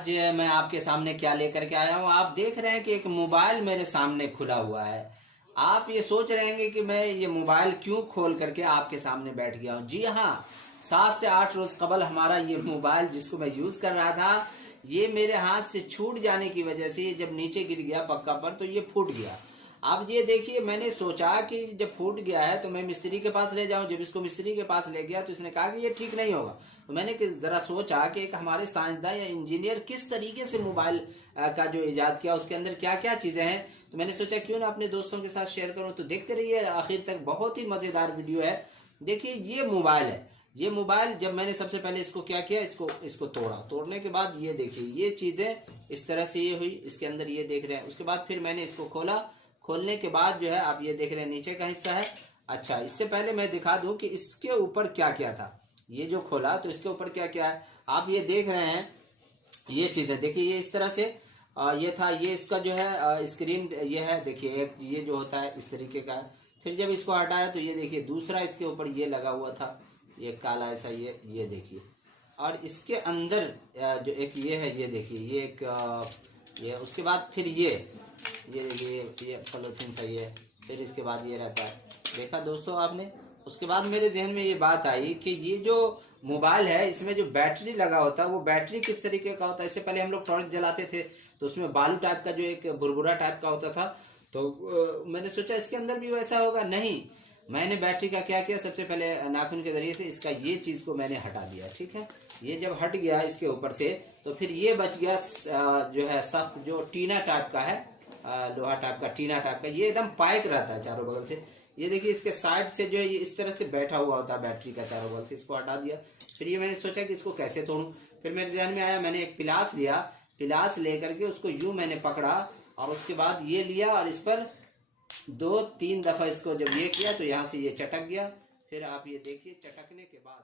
आज मैं आपके सामने क्या लेकर के आया हूँ। आप देख रहे हैं कि एक मोबाइल मेरे सामने खुला हुआ है। आप ये सोच रहे हैं कि मैं ये मोबाइल क्यों खोल करके आपके सामने बैठ गया हूँ। जी हाँ, 7 से 8 रोज कबल हमारा ये मोबाइल जिसको मैं यूज कर रहा था, ये मेरे हाथ से छूट जाने की वजह से जब नीचे गिर गया पक्का पर तो ये फूट गया। अब ये देखिए, मैंने सोचा कि जब फूट गया है तो मैं मिस्त्री के पास ले जाऊं। जब इसको मिस्त्री के पास ले गया तो इसने कहा कि ये ठीक नहीं होगा। तो मैंने जरा सोचा कि एक हमारे साइंसदान या इंजीनियर किस तरीके से मोबाइल का जो इजाद किया उसके अंदर क्या क्या चीजें हैं। तो मैंने सोचा क्यों ना अपने दोस्तों के साथ शेयर करूं। तो देखते रहिए आखिर तक, बहुत ही मजेदार वीडियो है। देखिए ये मोबाइल है। ये मोबाइल जब मैंने सबसे पहले इसको क्या किया, इसको तोड़ा। तोड़ने के बाद ये देखिए ये चीजें इस तरह से ये हुई, इसके अंदर ये देख रहे हैं। उसके बाद फिर मैंने इसको खोला। खोलने के बाद जो है आप ये देख रहे हैं नीचे का हिस्सा है। अच्छा, इससे पहले मैं दिखा दूं कि इसके ऊपर क्या क्या था। ये जो खोला तो इसके ऊपर क्या क्या है आप ये देख रहे हैं। ये चीजें देखिए, ये इस तरह से ये था। ये इसका जो है स्क्रीन ये है, देखिए ये जो होता है इस तरीके का है। फिर जब इसको हटाया तो ये देखिए दूसरा इसके ऊपर ये लगा हुआ था, ये काला ऐसा ये देखिए। और इसके अंदर जो एक ये है, ये देखिए ये एक ये। उसके बाद फिर ये देखिए ये पॉलीथीन सा ये। फिर इसके बाद ये रहता है, देखा दोस्तों आपने। उसके बाद मेरे जहन में ये बात आई कि ये जो मोबाइल है इसमें जो बैटरी लगा होता है वो बैटरी किस तरीके का होता है। इससे पहले हम लोग टॉर्च जलाते थे तो उसमें बालू टाइप का जो एक बुरबुरा टाइप का होता था। तो मैंने सोचा इसके अंदर भी वैसा होगा। नहीं, मैंने बैटरी का क्या किया, सबसे पहले नाखून के जरिए से इसका ये चीज को मैंने हटा दिया। ठीक है, ये जब हट गया इसके ऊपर से तो फिर ये बच गया जो है सख्त, जो टीना टाइप का है, लोहा टाइप का, टीना टाइप का। ये एकदम पाइक रहता है चारों बगल से। ये देखिए इसके साइड से जो है ये इस तरह से बैठा हुआ होता है बैटरी का चारों बगल से। इसको हटा दिया। फिर ये मैंने सोचा कि इसको कैसे तोड़ूं। फिर मेरे ध्यान में आया, मैंने एक पिलास लिया। पिलास लेकर के उसको यूं मैंने पकड़ा और उसके बाद ये लिया और इस पर 2-3 दफा इसको जब ये किया तो यहाँ से ये चटक गया। फिर आप ये देखिए चटकने के बाद